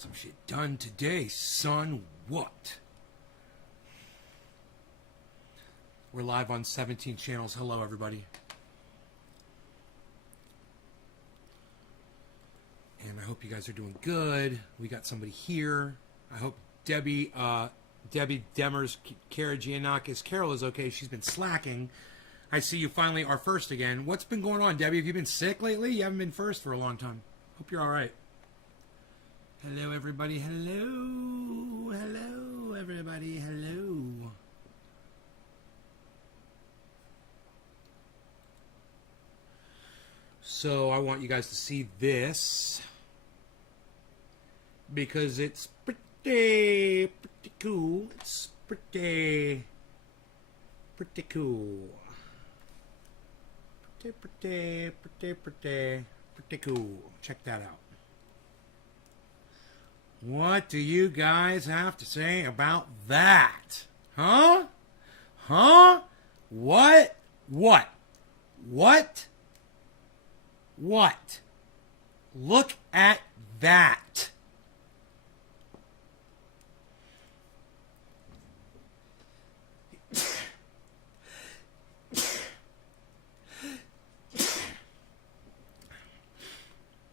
Some shit done today, son. What? We're live on 17 channels. Hello, everybody. And I hope you guys are doing good. We got somebody here. I hope Debbie Demers Karagianakis Carol is okay. She's been slacking. I see you finally are first again. What's been going on, Debbie? Have you been sick lately? You haven't been first for a long time. Hope you're all right. Hello, everybody. Hello. Hello, everybody. Hello. So I want you guys to see this because it's pretty cool. It's pretty cool. Pretty cool. Check that out. What do you guys have to say about that? Huh? Huh? What? What? What? What? Look at that.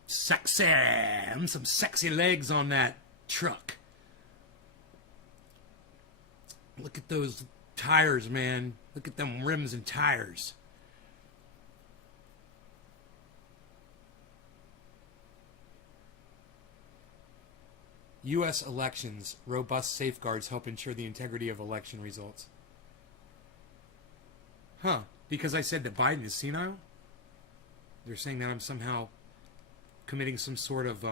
Sexy. Some sexy legs on that truck. Look at those tires, man. Look at them rims and tires. U.S. elections. Robust safeguards help ensure the integrity of election results. Huh. Because I said that Biden is senile? They're saying that I'm somehow committing some sort of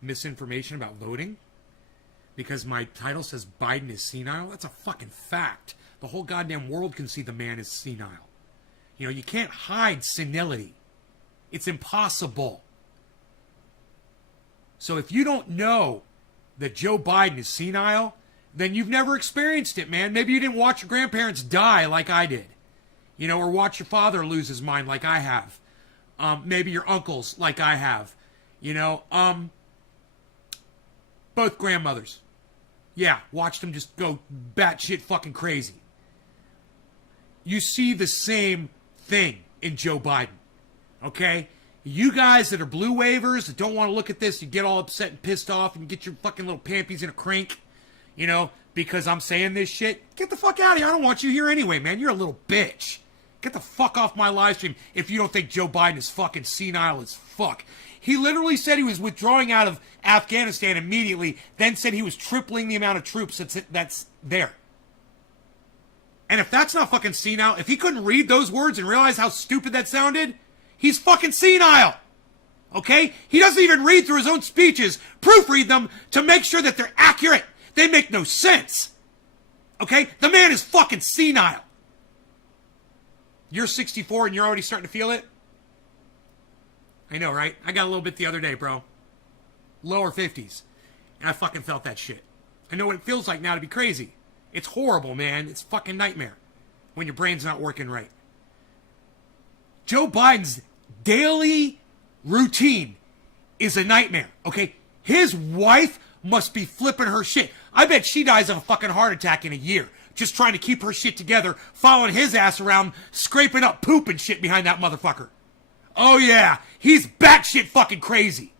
misinformation about voting? Because my title says Biden is senile? That's a fucking fact. The whole goddamn world can see the man is senile. You know, you can't hide senility. It's impossible. So if you don't know that Joe Biden is senile, then you've never experienced it, man. Maybe you didn't watch your grandparents die like I did. You know, or watch your father lose his mind like I have. Maybe your uncles like I have. You know, both grandmothers. Yeah, watched them just go batshit fucking crazy. You see the same thing in Joe Biden. Okay? You guys that are blue wavers that don't want to look at this, you get all upset and pissed off and get your fucking little pampies in a crank, you know, because I'm saying this shit. Get the fuck out of here. I don't want you here anyway, man. You're a little bitch. Get the fuck off my live stream if you don't think Joe Biden is fucking senile as fuck. He literally said he was withdrawing out of Afghanistan immediately, then said he was tripling the amount of troops that's there. And if that's not fucking senile, if he couldn't read those words and realize how stupid that sounded, he's fucking senile. Okay? He doesn't even read through his own speeches, proofread them to make sure that they're accurate. They make no sense. Okay? The man is fucking senile. You're 64 and you're already starting to feel it? I know, right? I got a little bit the other day, bro. Lower 50s. And I fucking felt that shit. I know what it feels like now to be crazy. It's horrible, man. It's a fucking nightmare when your brain's not working right. Joe Biden's daily routine is a nightmare, okay? His wife must be flipping her shit. I bet she dies of a fucking heart attack in a year. Just trying to keep her shit together, following his ass around, scraping up poop and shit behind that motherfucker. Oh yeah, he's batshit fucking crazy.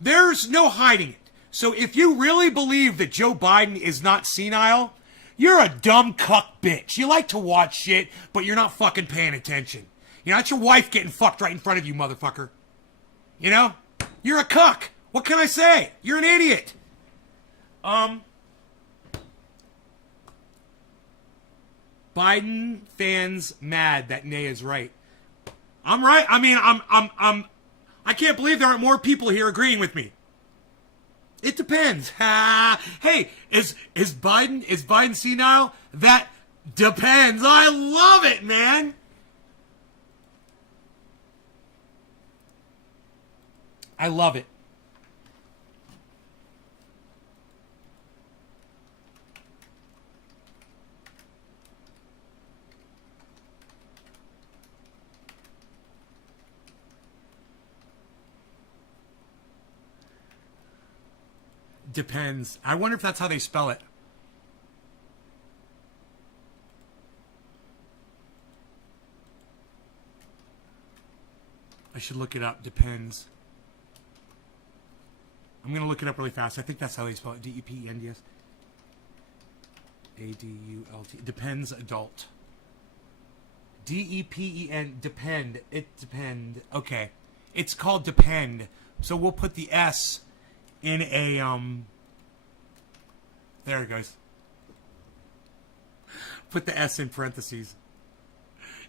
There's no hiding it. So if you really believe that Joe Biden is not senile, you're a dumb cuck bitch. You like to watch shit, but you're not fucking paying attention. You know, that's your wife getting fucked right in front of you, motherfucker. You know? You're a cuck. What can I say? You're an idiot. Biden fans mad that Nay is right. I'm right. I mean, I can't believe there aren't more people here agreeing with me. It depends. Hey, is Biden senile? That depends. I love it, man. I love it. Depends. I wonder if that's how they spell it. I should look it up. Depends. I'm going to look it up really fast. I think that's how they spell it. D-E-P-E-N-D-S. A-D-U-L-T. Depends adult. D-E-P-E-N. Depend. It depend. Okay. It's called depend. So we'll put the S in a, there it goes. Put the S in parentheses.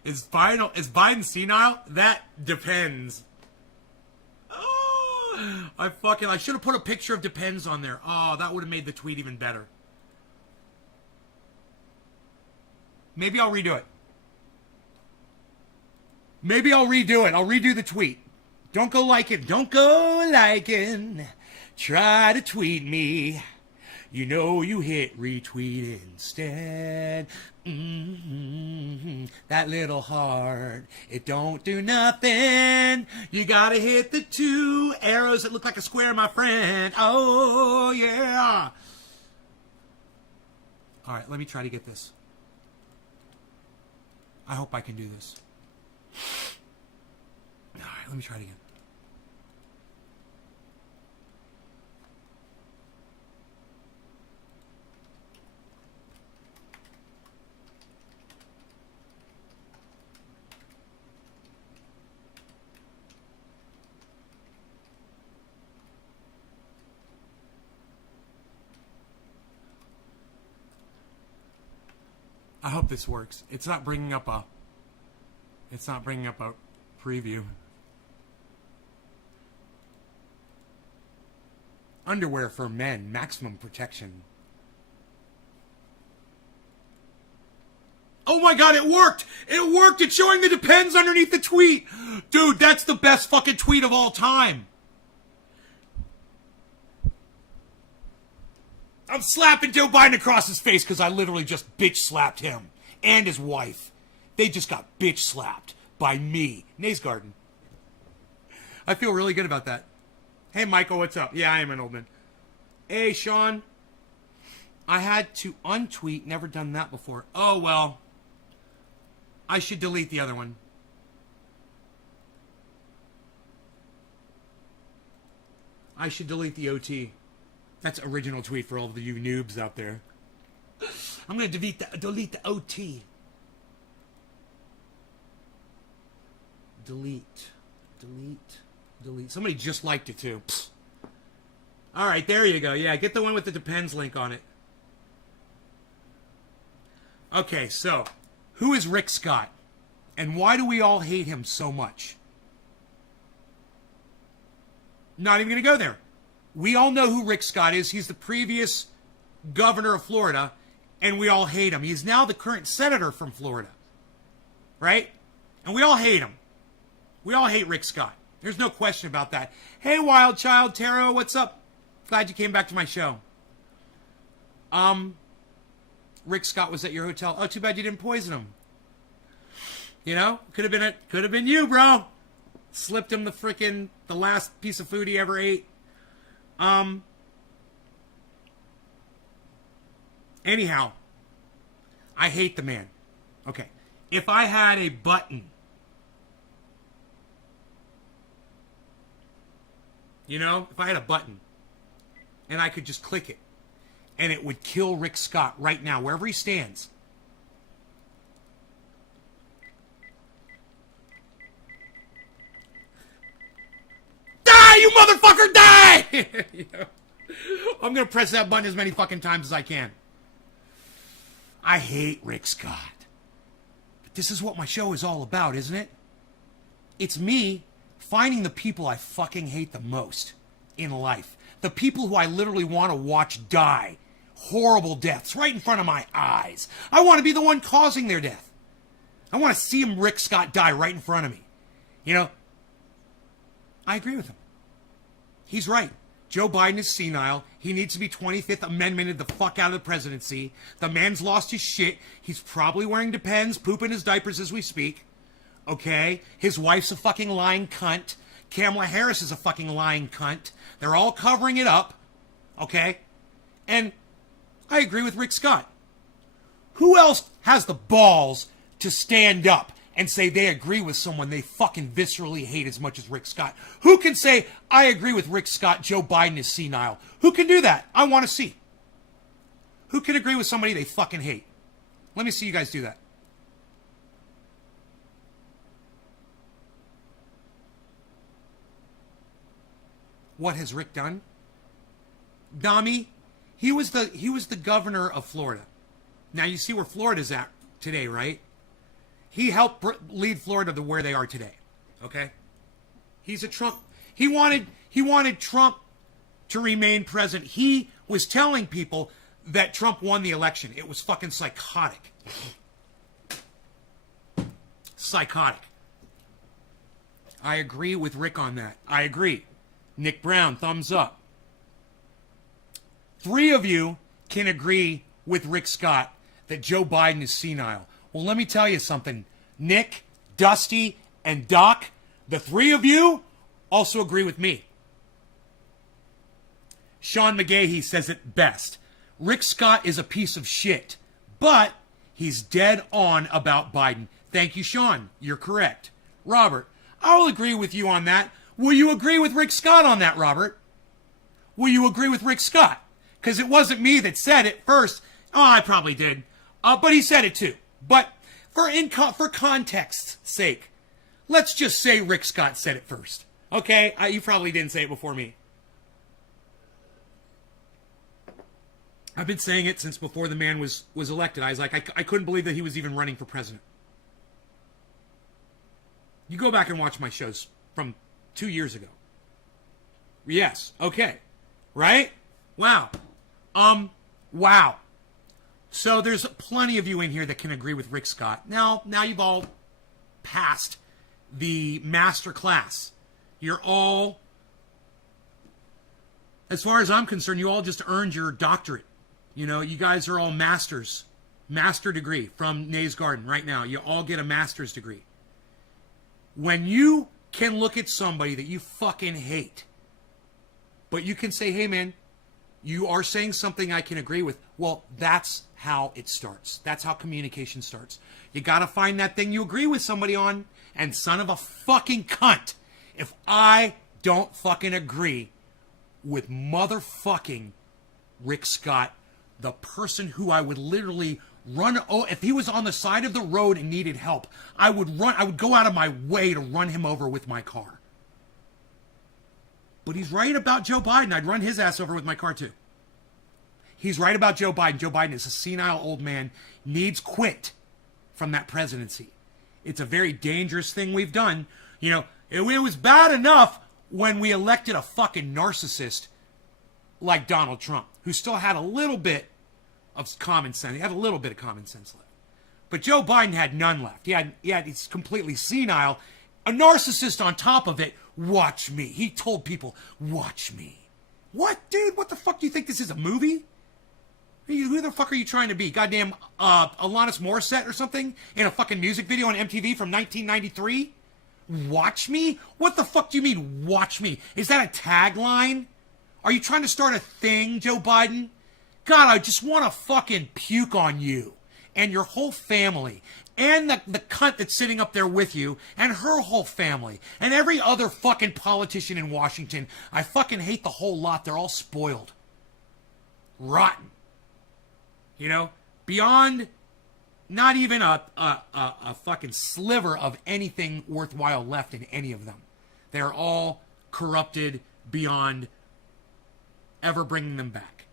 Is Biden senile? That depends. Oh, I should have put a picture of depends on there. Oh, that would have made the tweet even better. Maybe I'll redo it. Maybe I'll redo it. I'll redo the tweet. Don't go liking. Don't go liking. Try to tweet me. You know you hit retweet instead. That little heart, it don't do nothing. You gotta hit the 2 arrows that look like a square, my friend. Oh, yeah. All right, let me try to get this. I hope I can do this. All right, let me try it again. I hope this works. It's not bringing up a preview. Underwear for men, maximum protection. Oh my god, it worked! It worked! It's showing the depends underneath the tweet! Dude, that's the best fucking tweet of all time! I'm slapping Joe Biden across his face because I literally just bitch slapped him and his wife. They just got bitch slapped by me. Nays Garden. I feel really good about that. Hey, Michael, what's up? Yeah, I am an old man. Hey, Sean. I had to untweet. Never done that before. Oh, well. I should delete the other one. I should delete the OT. That's original tweet for all of you noobs out there. I'm going to delete the OT. Delete. Somebody just liked it too. Psst. All right, there you go. Yeah, get the one with the depends link on it. Okay, so who is Rick Scott? And why do we all hate him so much? Not even going to go there. We all know who Rick Scott is. He's the previous governor of Florida, and we all hate him. He's now the current senator from Florida, right? And we all hate him. We all hate Rick Scott. There's no question about that. Hey, Wild Child Taro, what's up? Glad you came back to my show. Rick Scott was at your hotel. Oh, too bad you didn't poison him. You know, could have been you, bro. Slipped him the last piece of food he ever ate. Anyhow, I hate the man. Okay. If I had a button, you know, if I had a button and I could just click it and it would kill Rick Scott right now, wherever he stands. Die, you motherfucker, die! You know? I'm going to press that button as many fucking times as I can. I hate Rick Scott. But this is what my show is all about, isn't it? It's me finding the people I fucking hate the most in life. The people who I literally want to watch die. Horrible deaths right in front of my eyes. I want to be the one causing their death. I want to see Rick Scott die right in front of me. You know, I agree with him. He's right. Joe Biden is senile. He needs to be 25th Amendmented the fuck out of the presidency. The man's lost his shit. He's probably wearing Depends, pooping his diapers as we speak. Okay? His wife's a fucking lying cunt. Kamala Harris is a fucking lying cunt. They're all covering it up. Okay? And I agree with Rick Scott. Who else has the balls to stand up and say they agree with someone they fucking viscerally hate as much as Rick Scott? Who can say, I agree with Rick Scott, Joe Biden is senile? Who can do that? I want to see. Who can agree with somebody they fucking hate? Let me see you guys do that. What has Rick done? Dami, he was the governor of Florida. Now you see where Florida's at today, right? He helped lead Florida to where they are today. Okay? He's a Trump. He wanted Trump to remain president. He was telling people that Trump won the election. It was fucking psychotic. Psychotic. I agree with Rick on that. I agree. Nick Brown, thumbs up. 3 of you can agree with Rick Scott that Joe Biden is senile. Well, let me tell you something. Nick, Dusty, and Doc, the 3 of you also agree with me. Sean McGahee says it best. Rick Scott is a piece of shit, but he's dead on about Biden. Thank you, Sean. You're correct. Robert, I'll agree with you on that. Will you agree with Rick Scott on that, Robert? Will you agree with Rick Scott? Because it wasn't me that said it first. Oh, I probably did. But he said it too. But for context's sake, let's just say Rick Scott said it first. Okay? You probably didn't say it before me. I've been saying it since before the man was elected. I was like, I couldn't believe that he was even running for president. You go back and watch my shows from 2 years ago. Yes. Okay. Right? Wow. Wow. So there's plenty of you in here that can agree with Rick Scott. Now you've all passed the master class. You're all, as far as I'm concerned, you all just earned your doctorate. You know, you guys are all masters. Master degree from Nays Garden right now. You all get a master's degree. When you can look at somebody that you fucking hate, but you can say, hey man, you are saying something I can agree with. Well, that's how it starts. That's how communication starts. You gotta find that thing you agree with somebody on. And son of a fucking cunt, if I don't fucking agree with motherfucking Rick Scott, the person who I would literally run, if he was on the side of the road and needed help, I would go out of my way to run him over with my car. But he's right about Joe Biden. I'd run his ass over with my car too. He's right about Joe Biden. Joe Biden is a senile old man, needs quit from that presidency. It's a very dangerous thing we've done. You know, it was bad enough when we elected a fucking narcissist like Donald Trump, who still had a little bit of common sense. He had a little bit of common sense left. But Joe Biden had none left. He's completely senile. A narcissist on top of it. Watch me. He told people, watch me. What, dude? What the fuck do you think this is, a movie? Who the fuck are you trying to be? Goddamn Alanis Morissette or something? In a fucking music video on MTV from 1993? Watch me? What the fuck do you mean, watch me? Is that a tagline? Are you trying to start a thing, Joe Biden? God, I just want to fucking puke on you and your whole family and the cunt that's sitting up there with you and her whole family and every other fucking politician in Washington. I fucking hate the whole lot. They're all spoiled. Rotten. You know? Beyond not even a fucking sliver of anything worthwhile left in any of them. They're all corrupted beyond ever bringing them back.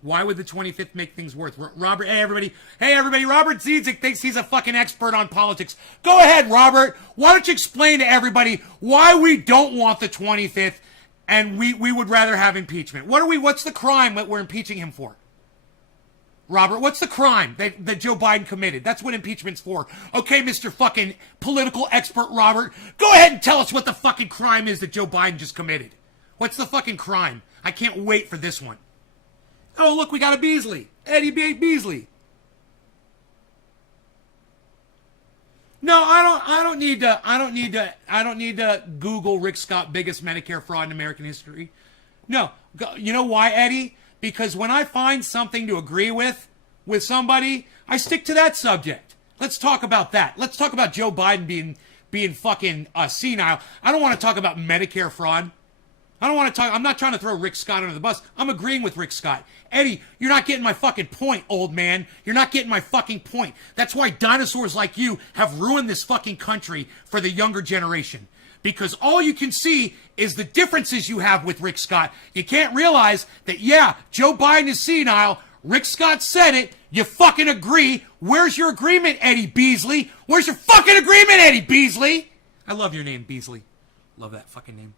Why would the 25th make things worse? Robert, hey everybody, Robert Zizek thinks he's a fucking expert on politics. Go ahead, Robert. Why don't you explain to everybody why we don't want the 25th and we would rather have impeachment? What's the crime that we're impeaching him for? Robert, what's the crime that Joe Biden committed? That's what impeachment's for. Okay, Mr. fucking political expert Robert, go ahead and tell us what the fucking crime is that Joe Biden just committed. What's the fucking crime? I can't wait for this one. Oh, look, we got a Beasley. Eddie B. Beasley. No, I don't need to. I don't need to Google Rick Scott biggest Medicare fraud in American history. No, you know why, Eddie? Because when I find something to agree with somebody, I stick to that subject. Let's talk about that. Let's talk about Joe Biden being fucking senile. I don't want to talk about Medicare fraud. I don't want to talk. I'm not trying to throw Rick Scott under the bus. I'm agreeing with Rick Scott. Eddie, you're not getting my fucking point, old man. You're not getting my fucking point. That's why dinosaurs like you have ruined this fucking country for the younger generation. Because all you can see is the differences you have with Rick Scott. You can't realize that, yeah, Joe Biden is senile. Rick Scott said it. You fucking agree. Where's your agreement, Eddie Beasley? Where's your fucking agreement, Eddie Beasley? I love your name, Beasley. Love that fucking name.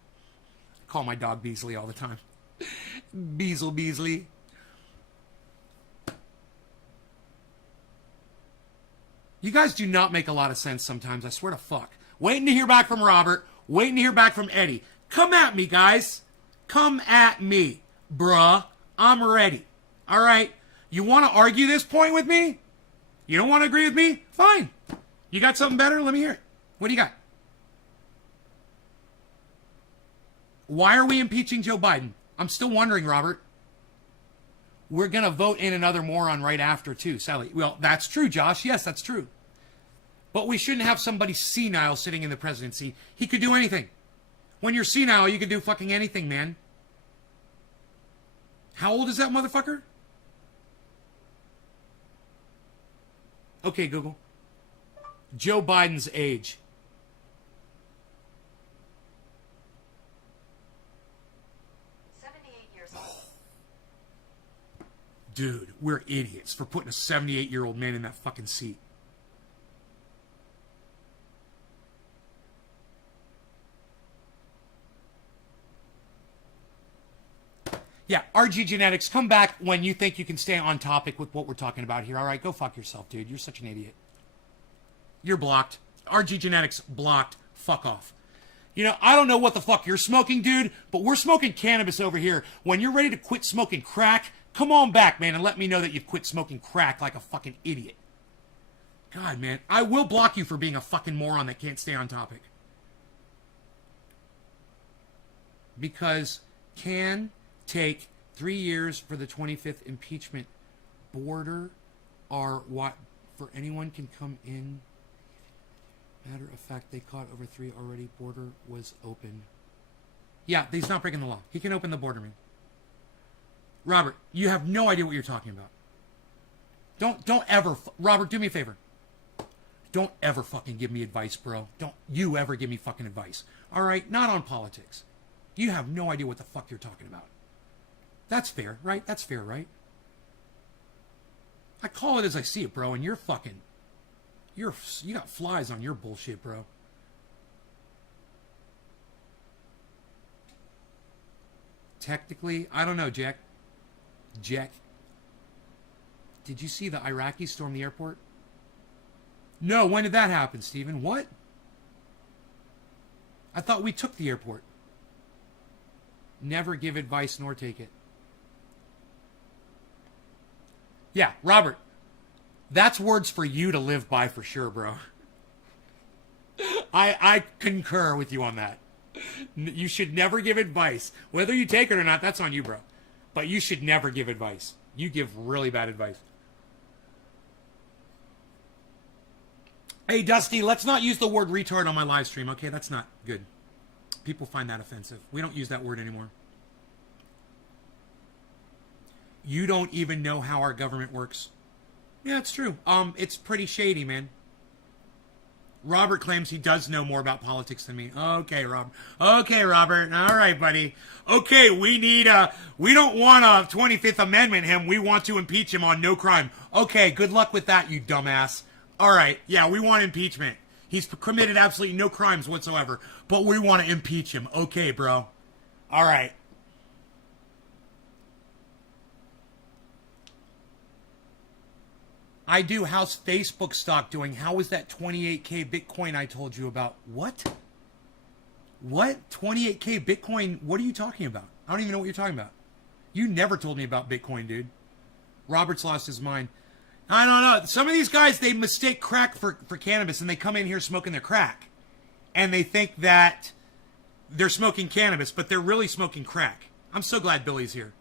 I call my dog Beasley all the time. Beasley. You guys do not make a lot of sense sometimes, I swear to fuck. Waiting to hear back from Robert. Waiting to hear back from Eddie. Come at me, guys. Come at me, bruh. I'm ready. All right? You want to argue this point with me? You don't want to agree with me? Fine. You got something better? Let me hear it. What do you got? Why are we impeaching Joe Biden? I'm still wondering, Robert. We're going to vote in another moron right after, too, Sally. Well, that's true, Josh. Yes, that's true. But we shouldn't have somebody senile sitting in the presidency. He could do anything. When you're senile, you can do fucking anything, man. How old is that motherfucker? Okay, Google. Joe Biden's age. Dude, we're idiots for putting a 78-year-old man in that fucking seat. Yeah, RG Genetics, come back when you think you can stay on topic with what we're talking about here. All right, go fuck yourself, dude. You're such an idiot. You're blocked. RG Genetics blocked. Fuck off. You know, I don't know what the fuck you're smoking, dude, but we're smoking cannabis over here. When you're ready to quit smoking crack, come on back, man, and let me know that you've quit smoking crack like a fucking idiot. God, man, I will block you for being a fucking moron that can't stay on topic. Because can take 3 years for the 25th impeachment. Border are what for anyone can come in. Matter of fact, they caught over 3 already. Border was open. Yeah, he's not breaking the law. He can open the border, man. Robert, you have no idea what you're talking about. Don't ever, Robert, do me a favor. Don't ever fucking give me advice, bro. Don't you ever give me fucking advice. All right? Not on politics. You have no idea what the fuck you're talking about. That's fair, right? That's fair, right? I call it as I see it, bro, and you're fucking... You got flies on your bullshit, bro. Technically, I don't know, Jack. Jack. Did you see the Iraqis storm the airport? No, when did that happen, Stephen? What? I thought we took the airport. Never give advice nor take it. Yeah, Robert. That's words for you to live by for sure, bro. I concur with you on that. You should never give advice. Whether you take it or not, that's on you, bro. But you should never give advice. You give really bad advice. Hey, Dusty, let's not use the word retard on my live stream, okay? That's not good. People find that offensive. We don't use that word anymore. You don't even know how our government works. Yeah, it's true. It's pretty shady, man. Robert claims he does know more about politics than me. Okay, Rob. Okay, Robert. All right, buddy. Okay, we don't want a 25th Amendment him. We want to impeach him on no crime. Okay, good luck with that, you dumbass. All right, yeah, we want impeachment. He's committed absolutely no crimes whatsoever, but we want to impeach him. Okay, bro. All right. I do. How's Facebook stock doing? How is that 28K Bitcoin I told you about? What? What? 28K Bitcoin? What are you talking about? I don't even know what you're talking about. You never told me about Bitcoin, dude. Robert's lost his mind. I don't know. Some of these guys, they mistake crack for cannabis, and they come in here smoking their crack. And they think that they're smoking cannabis, but they're really smoking crack. I'm so glad Billy's here.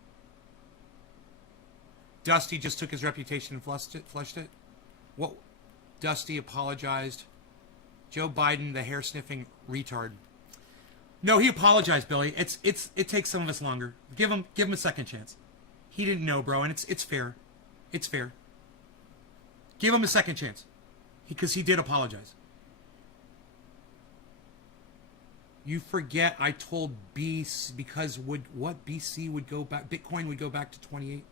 Dusty just took his reputation and flushed it. What? Dusty apologized. Joe Biden, the hair-sniffing retard. No, he apologized, Billy. It takes some of us longer. Give him a second chance. He didn't know, bro, and it's fair. It's fair. Give him a second chance. Because he did apologize. You forget I told B because BC would go back, Bitcoin would go back to 28.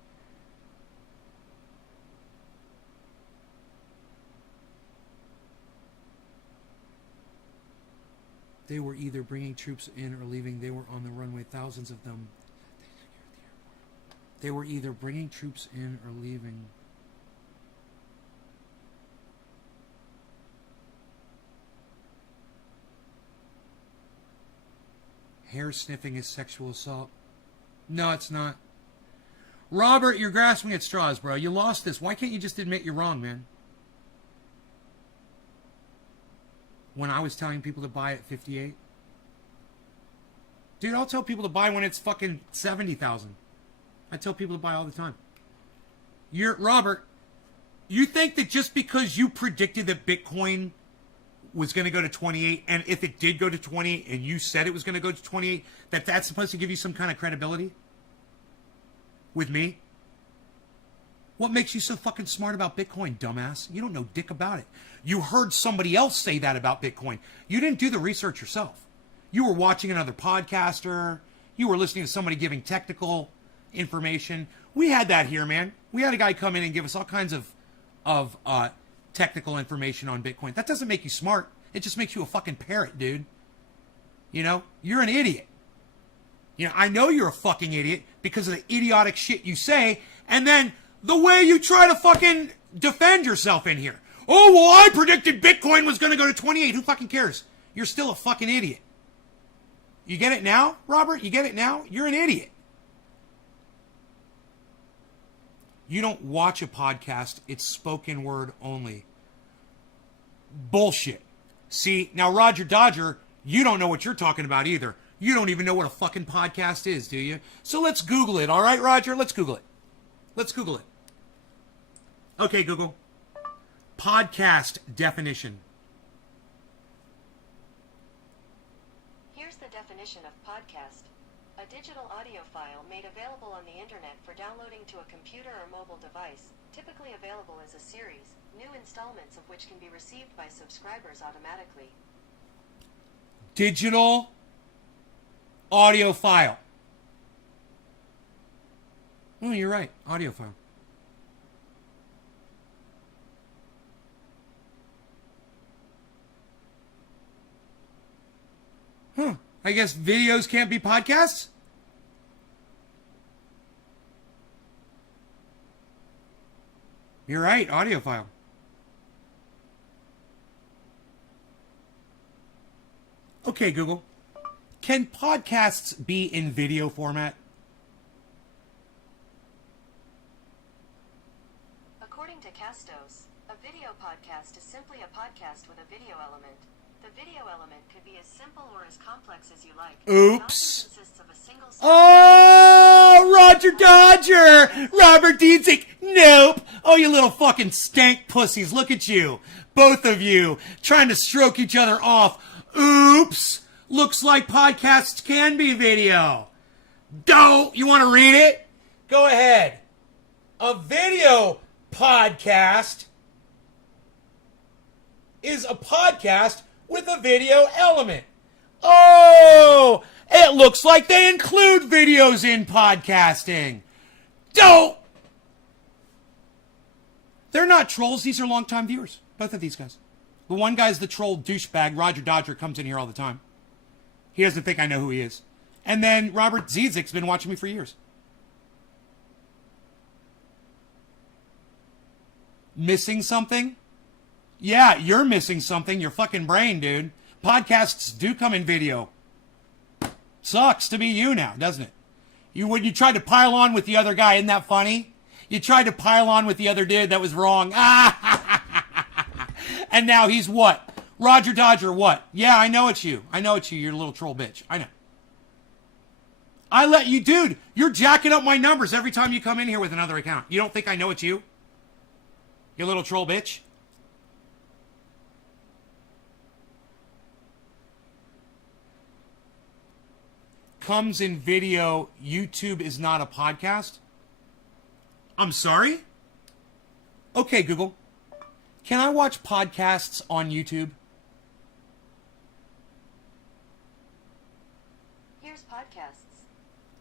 They were either bringing troops in or leaving. They were on the runway, thousands of them. They were either bringing troops in or leaving. Hair sniffing is sexual assault. No, it's not. Robert, you're grasping at straws, bro. You lost this. Why can't you just admit you're wrong, man? When I was telling people to buy at 58. Dude, I'll tell people to buy when it's fucking 70,000. I tell people to buy all the time. Robert, you think that just because you predicted that Bitcoin was going to go to 28, and if it did go to 28 and you said it was going to go to 28, that's supposed to give you some kind of credibility? With me? What makes you so fucking smart about Bitcoin, dumbass? You don't know dick about it. You heard somebody else say that about Bitcoin. You didn't do the research yourself. You were watching another podcaster. You were listening to somebody giving technical information. We had that here, man. We had a guy come in and give us all kinds of technical information on Bitcoin. That doesn't make you smart. It just makes you a fucking parrot, dude. You know, you're an idiot. You know, I know you're a fucking idiot because of the idiotic shit you say, and then the way you try to fucking defend yourself in here. Oh, well, I predicted Bitcoin was going to go to 28. Who fucking cares? You're still a fucking idiot. You get it now, Robert? You get it now? You're an idiot. You don't watch a podcast. It's spoken word only. Bullshit. See, now Roger Dodger, you don't know what you're talking about either. You don't even know what a fucking podcast is, do you? So let's Google it, all right, Roger? Let's Google it. Let's Google it. Okay, Google. Podcast definition. Here's the definition of podcast. A digital audio file made available on the internet for downloading to a computer or mobile device, typically available as a series, new installments of which can be received by subscribers automatically. Digital audio file. Oh, you're right. Audio file. Huh. I guess videos can't be podcasts? You're right. Audio file. Okay, Google. Can podcasts be in video format? According to Castos, a video podcast is simply a podcast with a video element. The video element could be as simple or as complex as you like. Oops. It often consists of a single Oh, Roger Dodger! Robert Dietzick! Nope! Oh, you little fucking stank pussies. Look at you. Both of you trying to stroke each other off. Oops! Looks like podcasts can be video. Don't! You want to read it? Go ahead. A video podcast is a podcast with a video element. Oh! It looks like they include videos in podcasting. Don't! They're not trolls. These are longtime viewers. Both of these guys. The one guy's the troll douchebag. Roger Dodger comes in here all the time. He doesn't think I know who he is. And then Robert Zizek's been watching me for years. Missing something? Yeah, you're missing something. Your fucking brain, dude. Podcasts do come in video. Sucks to be you now, doesn't it? When you tried to pile on with the other guy, isn't that funny? You tried to pile on with the other dude that was wrong. And now he's what? Roger Dodger what? Yeah, I know it's you. I know it's you. You're a little troll bitch. I know. I let you, dude, you're jacking up my numbers every time you come in here with another account. You don't think I know it's you? You little troll bitch. Comes in video. YouTube is not a podcast. I'm sorry? Okay, Google. Can I watch podcasts on YouTube? Here's podcasts.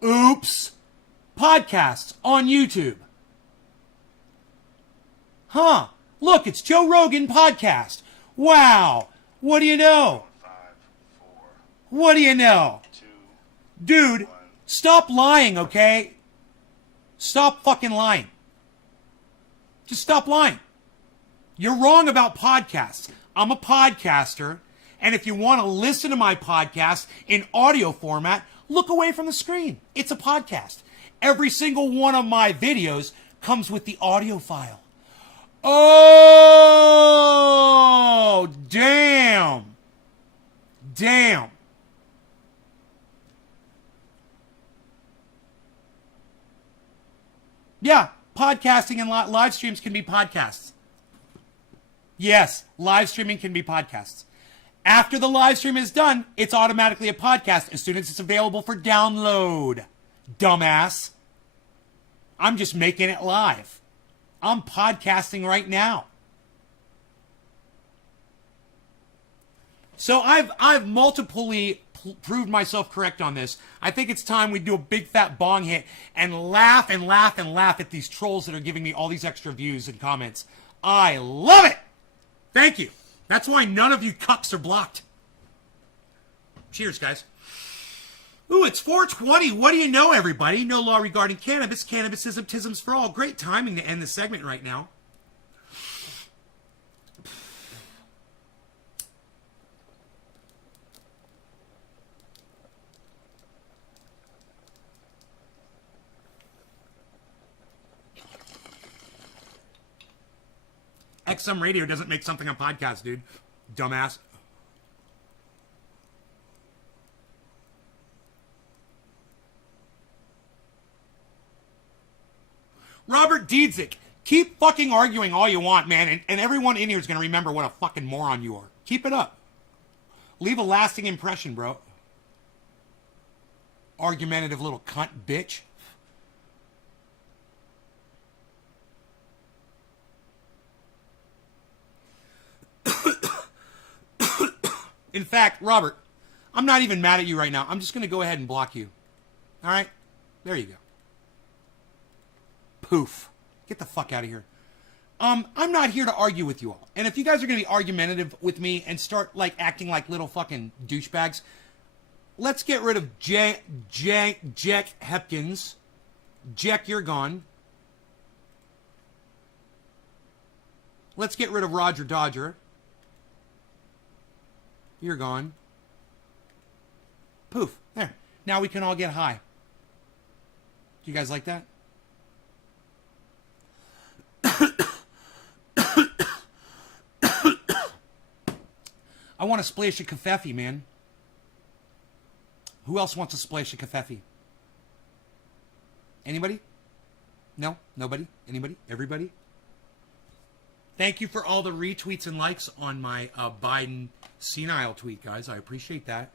Oops. Podcasts on YouTube. Huh. Look, it's Joe Rogan podcast. Wow. What do you know? 5, 4, What do you know? 2, Dude, stop lying, okay? Stop fucking lying. Just stop lying. You're wrong about podcasts. I'm a podcaster, and if you want to listen to my podcast in audio format, look away from the screen. It's a podcast. Every single one of my videos comes with the audio file. Oh, damn. Damn. Yeah, podcasting and live streams can be podcasts. Yes, live streaming can be podcasts. After the live stream is done, it's automatically a podcast as soon as it's available for download. Dumbass. I'm just making it live. I'm podcasting right now. So I've multiply proved myself correct on this. I think it's time we do a big fat bong hit and laugh and laugh and laugh at these trolls that are giving me all these extra views and comments. I love it. Thank you. That's why none of you cucks are blocked. Cheers, guys. Ooh, it's 4:20. What do you know, everybody? No law regarding cannabis. Cannabisism, tisms for all. Great timing to end the segment right now. XM Radio doesn't make something on podcast, dude. Dumbass. Robert Diedzik, keep fucking arguing all you want, man, and everyone in here is going to remember what a fucking moron you are. Keep it up. Leave a lasting impression, bro. Argumentative little cunt bitch. In fact, Robert, I'm not even mad at you right now. I'm just going to go ahead and block you. All right? There you go. Poof. Get the fuck out of here. I'm not here to argue with you all. And if you guys are going to be argumentative with me and start, like, acting like little fucking douchebags, let's get rid of Jack Hepkins. Jack, you're gone. Let's get rid of Roger Dodger. You're gone. Poof. There. Now we can all get high. Do you guys like that? I want a splash of kafefe, man. Who else wants a splash of kafefe? Anybody? No? Nobody? Anybody? Everybody? Thank you for all the retweets and likes on my Biden Senile tweet, guys. I appreciate that.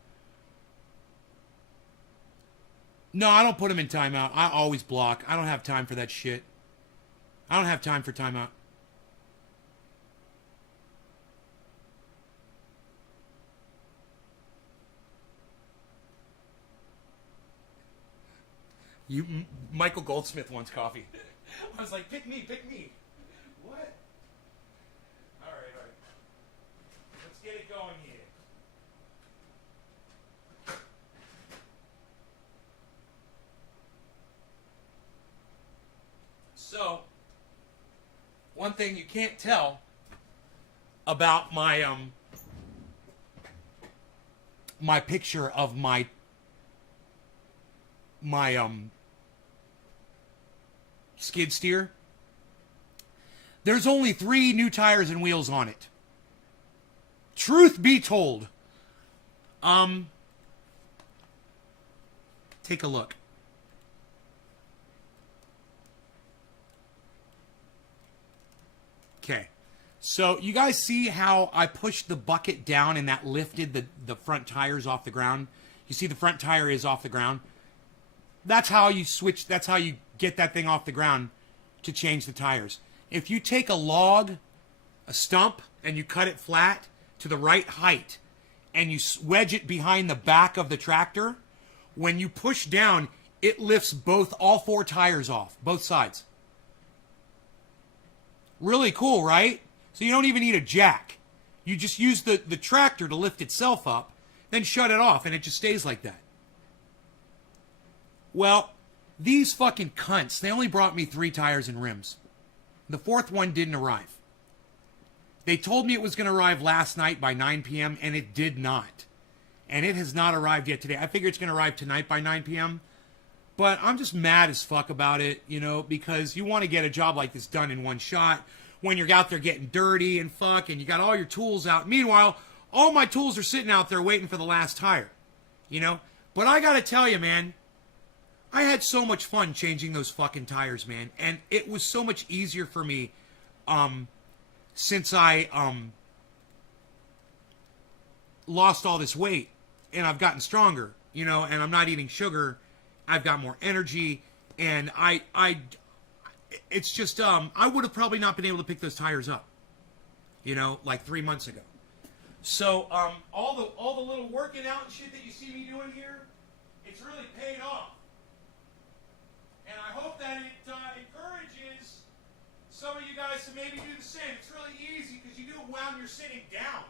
No, I don't put him in timeout. I always block. I don't have time for that shit. I don't have time for timeout. Michael Goldsmith wants coffee. I was like, pick me, pick me. What? All right. Let's get it going here. So, one thing you can't tell about my my picture of my skid steer There's only 3 new tires and wheels on it. Truth be told. Take a look. Okay. So you guys see how I pushed the bucket down and that lifted the front tires off the ground? You see the front tire is off the ground? That's how you switch, that's how you get that thing off the ground to change the tires. If you take a log, a stump, and you cut it flat to the right height, and you wedge it behind the back of the tractor, when you push down, it lifts all 4 tires off, both sides. Really cool, right? So you don't even need a jack. You just use the tractor to lift itself up, then shut it off, and it just stays like that. Well, these fucking cunts, they only brought me 3 tires and rims. The 4th one didn't arrive. They told me it was going to arrive last night by 9 p.m., and it did not. And it has not arrived yet today. I figure it's going to arrive tonight by 9 p.m., but I'm just mad as fuck about it, you know, because you want to get a job like this done in one shot when you're out there getting dirty and fuck, and you got all your tools out. Meanwhile, all my tools are sitting out there waiting for the last tire, you know? But I got to tell you, man, I had so much fun changing those fucking tires, man. And it was so much easier for me since I lost all this weight and I've gotten stronger, you know, and I'm not eating sugar. I've got more energy, and it's just, I would have probably not been able to pick those tires up, you know, like 3 months ago. So, all the little working out and shit that you see me doing here, it's really paid off. And I hope that it encourages some of you guys to maybe do the same. It's really easy because you do it while you're sitting down.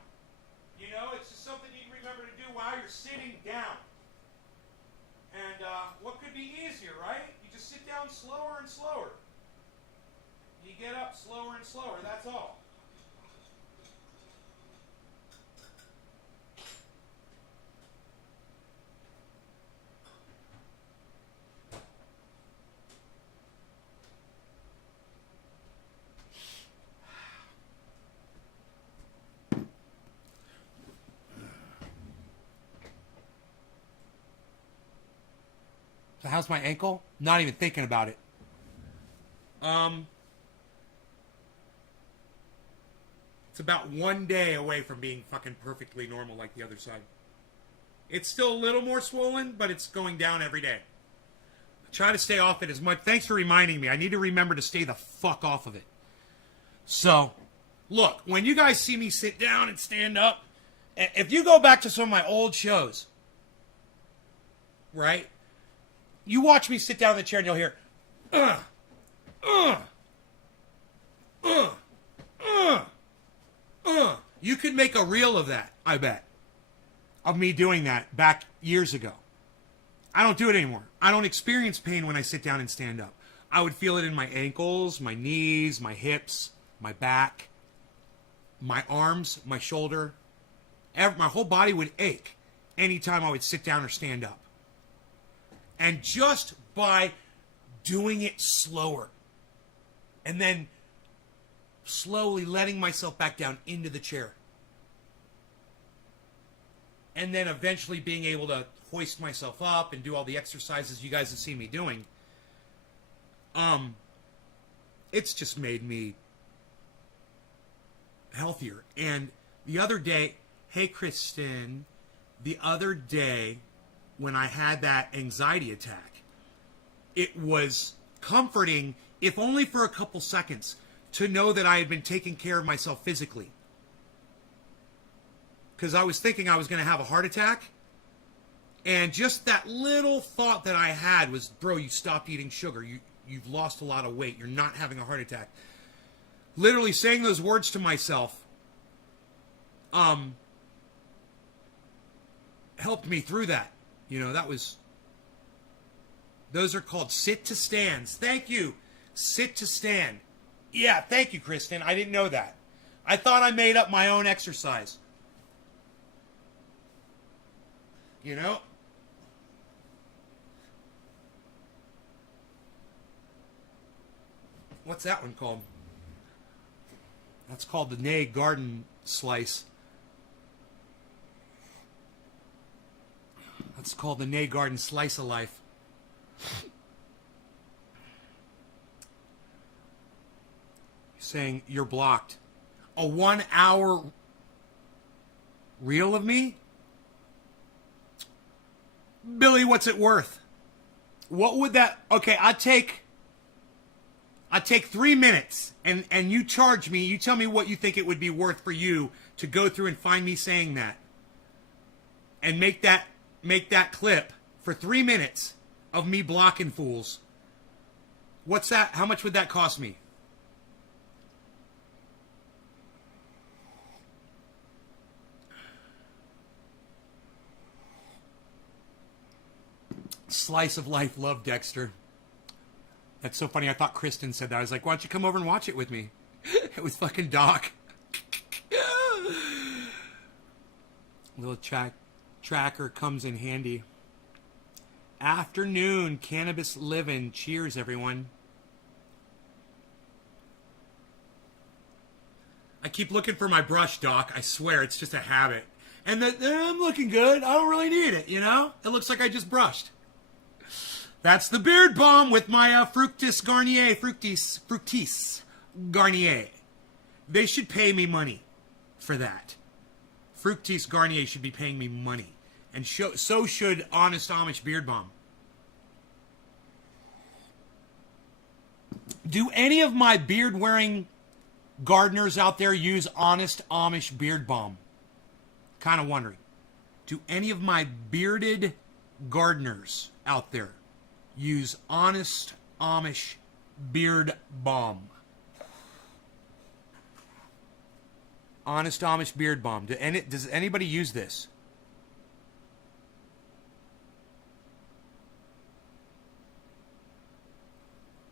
You know, it's just something you can remember to do while you're sitting down. And what could be easier, right? You just sit down slower and slower. You get up slower and slower, that's all. So how's my ankle? Not even thinking about it. It's about 1 day away from being fucking perfectly normal like the other side. It's still a little more swollen, but it's going down every day. I try to stay off it as much. Thanks for reminding me. I need to remember to stay the fuck off of it. So, look, when you guys see me sit down and stand up, if you go back to some of my old shows, right? You watch me sit down in the chair and you'll hear, You could make a reel of that, I bet. Of me doing that back years ago. I don't do it anymore. I don't experience pain when I sit down and stand up. I would feel it in my ankles, my knees, my hips, my back, my arms, my shoulder. My whole body would ache anytime I would sit down or stand up. And just by doing it slower and then slowly letting myself back down into the chair and then eventually being able to hoist myself up and do all the exercises you guys have seen me doing, it's just made me healthier. And the other day, hey Kristen, the other day when I had that anxiety attack, it was comforting, if only for a couple seconds, to know that I had been taking care of myself physically. Because I was thinking I was going to have a heart attack. And just that little thought that I had was, bro, you stopped eating sugar. You've lost a lot of weight. You're not having a heart attack. Literally saying those words to myself helped me through that. You know, those are called sit to stands. Thank you. Sit to stand. Yeah, thank you, Kristen. I didn't know that. I thought I made up my own exercise. You know? What's that one called? That's called the Nay Garden Slice. That's called the Nay Garden Slice of Life. Saying you're blocked. A 1 hour reel of me? Billy, what's it worth? What would that... Okay, I take 3 minutes and you charge me. You tell me what you think it would be worth for you to go through and find me saying that. And make that clip for 3 minutes of me blocking fools. What's that? How much would that cost me? Slice of life, love Dexter. That's so funny. I thought Kristen said that. I was like, why don't you come over and watch it with me? It was fucking Doc. Little tracker comes in handy. Afternoon, cannabis living. Cheers, everyone. I keep looking for my brush, Doc. I swear, it's just a habit. And I'm looking good. I don't really need it, you know? It looks like I just brushed. That's the beard balm with my Fructis Garnier. They should pay me money for that. Fructis Garnier should be paying me money. And so should Honest Amish Beard Balm. Do any of my beard-wearing gardeners out there use Honest Amish Beard Balm? Kind of wondering. Do any of my bearded gardeners out there use Honest Amish Beard Balm? Honest Amish Beard Balm. Does anybody use this?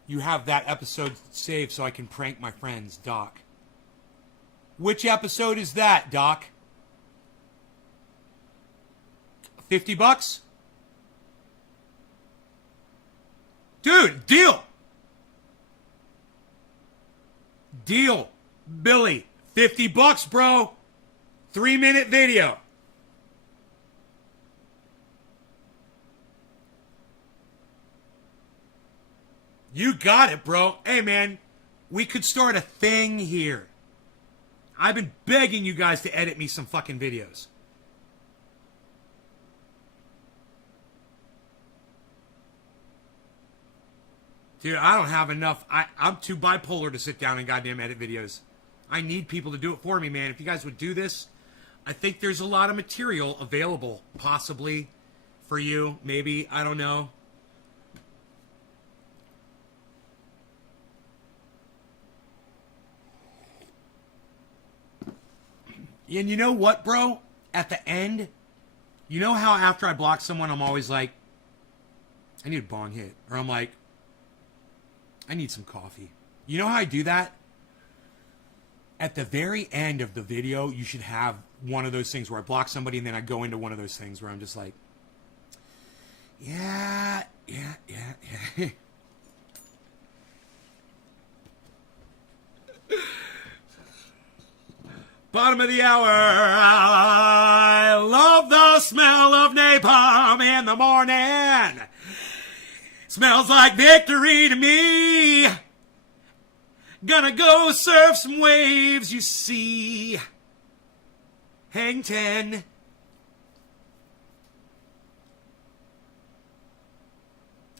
You have that episode saved so I can prank my friends, Doc. Which episode is that, Doc? $50? Dude, deal! Deal, Billy. $50, bro. 3-minute video. You got it, bro. Hey, man, we could start a thing here. I've been begging you guys to edit me some fucking videos. Dude, I don't have enough. I'm too bipolar to sit down and goddamn edit videos. I need people to do it for me, man. If you guys would do this, I think there's a lot of material available, possibly, for you. Maybe, I don't know. And you know what, bro? At the end, you know how after I block someone, I'm always like, I need a bong hit. Or I'm like, I need some coffee. You know how I do that? At the very end of the video, you should have one of those things where I block somebody and then I go into one of those things where I'm just like, yeah. Bottom of the hour. I love the smell of napalm in the morning. Smells like victory to me. Gonna go surf some waves, you see. Hang 10.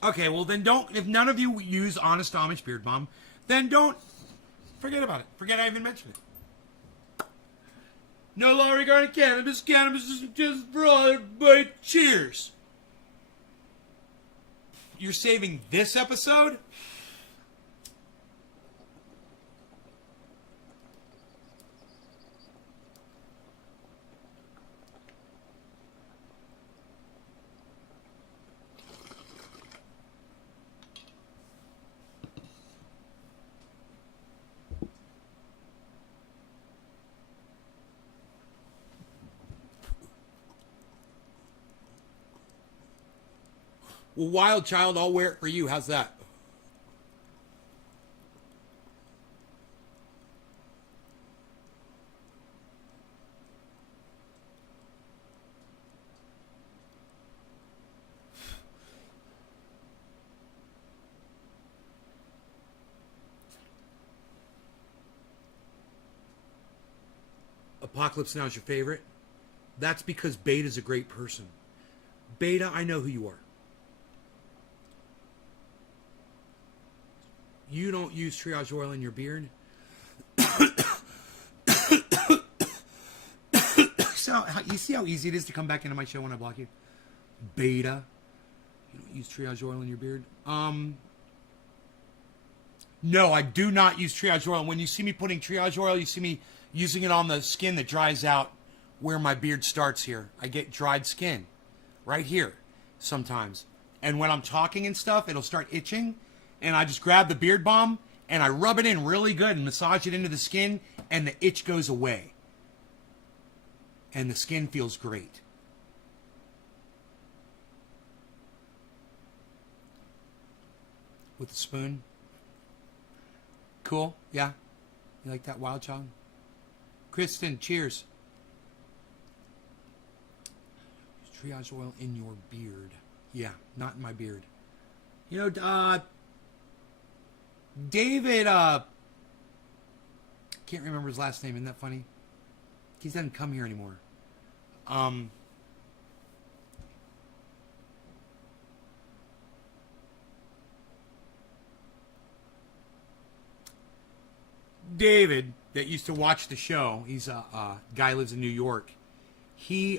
Okay, well then don't, if none of you use Honest Amish Beard Balm, then don't, forget about it. Forget I even mentioned it. No law regarding cannabis. Cannabis is just for all everybody. Cheers. You're saving this episode? Well, Wild Child, I'll wear it for you. How's that? Apocalypse Now is your favorite. That's because Beta's a great person. Beta, I know who you are. You don't use triage oil in your beard. So, you see how easy it is to come back into my show when I block you? Beta. You don't use triage oil in your beard? No, I do not use triage oil. When you see me putting triage oil, you see me using it on the skin that dries out where my beard starts here. I get dried skin right here sometimes. And when I'm talking and stuff, it'll start itching. And I just grab the beard balm and I rub it in really good and massage it into the skin, and the itch goes away. And the skin feels great. With a spoon. Cool, yeah. You like that, Wild Child? Kristen, cheers. Triage oil in your beard. Yeah, not in my beard. You know, David, can't remember his last name. Isn't that funny? He doesn't come here anymore. David, that used to watch the show, he's a guy who lives in New York. He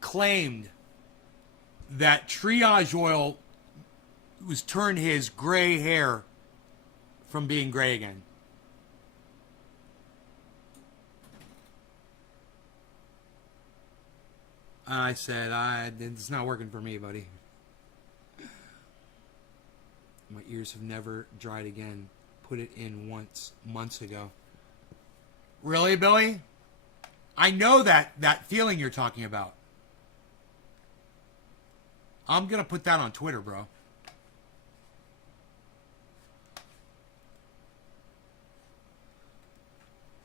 claimed that triage oil was turned his gray hair from being gray again. I said, it's not working for me, buddy. My ears have never dried again. Put it in once, months ago. Really, Billy? I know that feeling you're talking about. I'm going to put that on Twitter, bro.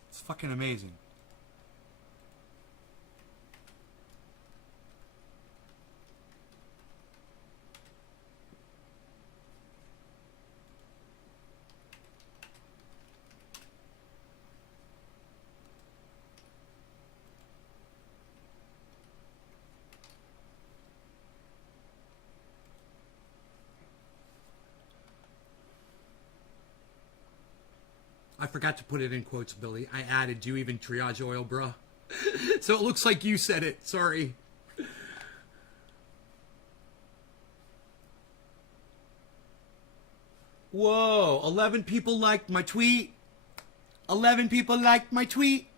It's fucking amazing. I forgot to put it in quotes, Billy. I added, do you even triage oil, bruh? So it looks like you said it. Sorry. Whoa, 11 people liked my tweet. 11 people liked my tweet.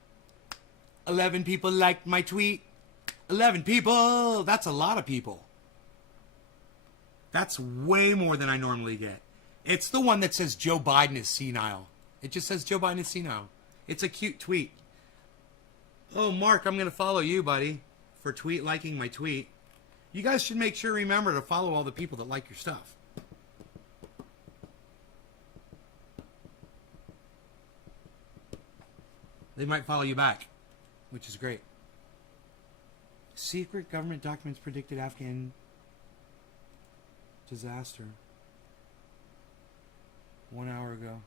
11 people liked my tweet. 11 people. That's a lot of people. That's way more than I normally get. It's the one that says Joe Biden is senile. It just says Joe Biden is senile. It's a cute tweet. Oh, Mark, I'm going to follow you, buddy, for liking my tweet. You guys should make sure, remember, to follow all the people that like your stuff. They might follow you back, which is great. Secret government documents predicted Afghan disaster. 1 hour ago.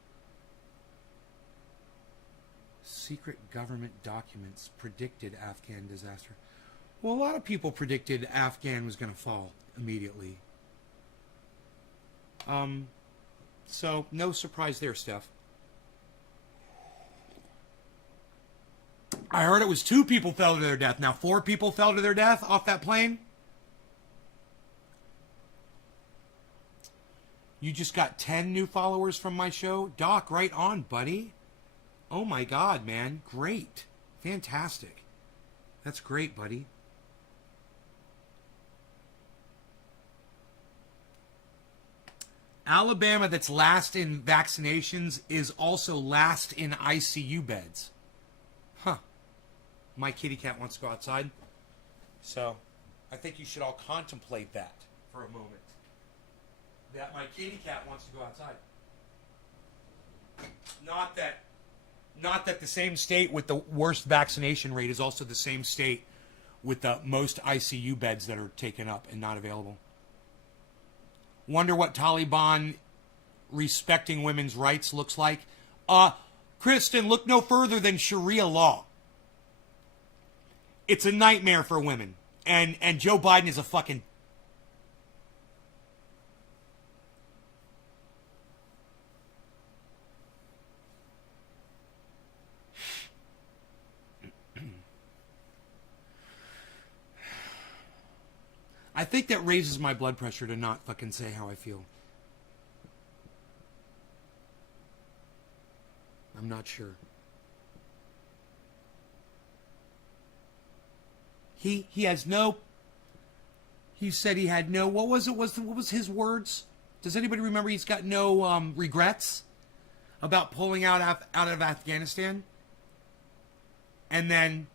Secret government documents predicted Afghan disaster. Well, a lot of people predicted Afghan was going to fall immediately. So no surprise there, Steph. I heard it was 2 people fell to their death. Now 4 people fell to their death off that plane. You just got 10 new followers from my show? Doc, right on, buddy. Oh my God, man. Great. Fantastic. That's great, buddy. Alabama, that's last in vaccinations, is also last in ICU beds. Huh. My kitty cat wants to go outside. So, I think you should all contemplate that for a moment. That my kitty cat wants to go outside. Not that the same state with the worst vaccination rate is also the same state with the most ICU beds that are taken up and not available. Wonder what Taliban respecting women's rights looks like. Kristen, look no further than Sharia law. It's a nightmare for women. And Joe Biden is a fucking... I think that raises my blood pressure to not fucking say how I feel. I'm not sure. He has no... He said he had no... What was it? What was his words? Does anybody remember? He's got no regrets about pulling out of Afghanistan? And then...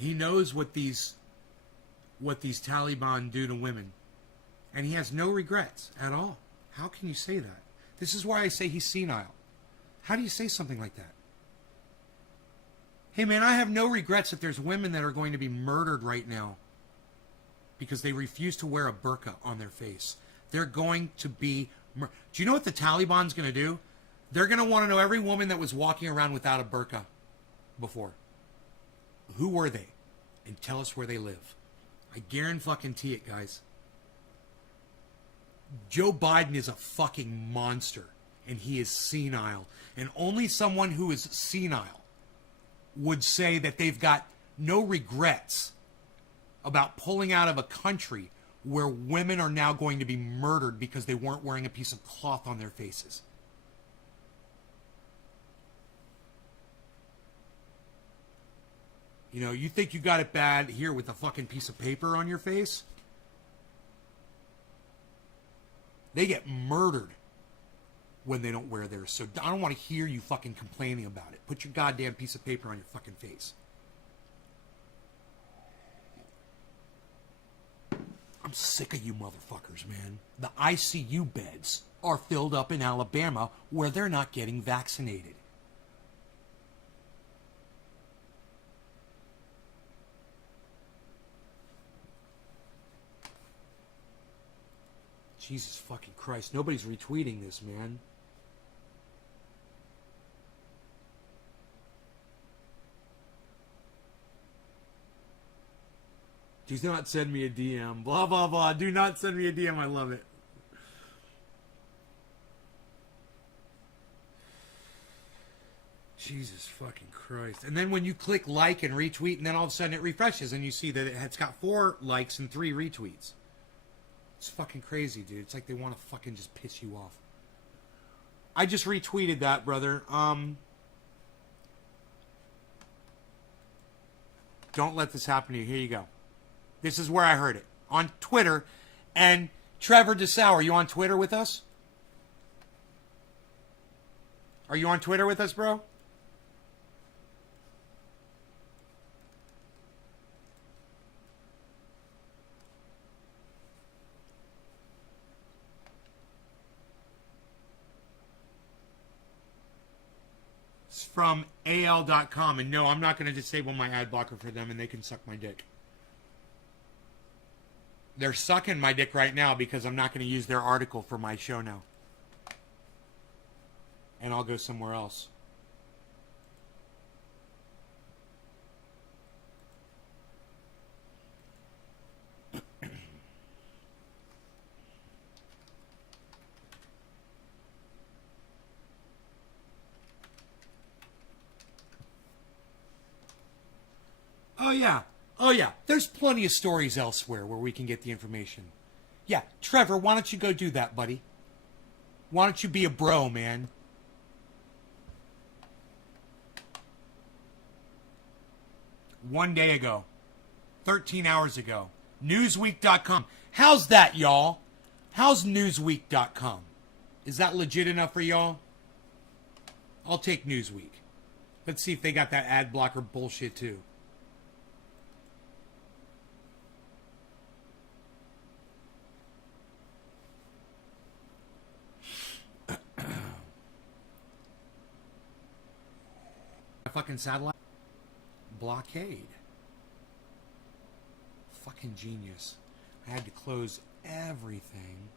He knows what these Taliban do to women. And he has no regrets at all. How can you say that? This is why I say he's senile. How do you say something like that? Hey man, I have no regrets that there's women that are going to be murdered right now because they refuse to wear a burqa on their face. They're going to be... Do you know what the Taliban's going to do? They're going to want to know every woman that was walking around without a burqa before. Who were they? And tell us where they live. I guarantee it, guys. Joe Biden is a fucking monster. And he is senile. And only someone who is senile would say that they've got no regrets about pulling out of a country where women are now going to be murdered because they weren't wearing a piece of cloth on their faces. You know, you think you got it bad here with a fucking piece of paper on your face? They get murdered when they don't wear theirs. So I don't want to hear you fucking complaining about it. Put your goddamn piece of paper on your fucking face. I'm sick of you motherfuckers, man. The ICU beds are filled up in Alabama where they're not getting vaccinated. Jesus fucking Christ. Nobody's retweeting this, man. Do not send me a DM. Blah, blah, blah. Do not send me a DM. I love it. Jesus fucking Christ. And then when you click like and retweet, and then all of a sudden it refreshes, and you see that it's got 4 likes and 3 retweets. It's fucking crazy, dude. It's like they want to fucking just piss you off. I just retweeted that, brother. Don't let this happen to you. Here you go. This is where I heard it. On Twitter. And Trevor DeSauer, are you on Twitter with us? Are you on Twitter with us, bro? From AL.com, and no, I'm not going to disable my ad blocker for them, and they can suck my dick. They're sucking my dick right now because I'm not going to use their article for my show now. And I'll go somewhere else. Oh, yeah. Oh, yeah. There's plenty of stories elsewhere where we can get the information. Yeah, Trevor, why don't you go do that, buddy? Why don't you be a bro, man? One day ago. 13 hours ago. Newsweek.com. How's that, y'all? How's Newsweek.com? Is that legit enough for y'all? I'll take Newsweek. Let's see if they got that ad blocker bullshit, too. fucking satellite. Blockade. Fucking genius. I had to close everything.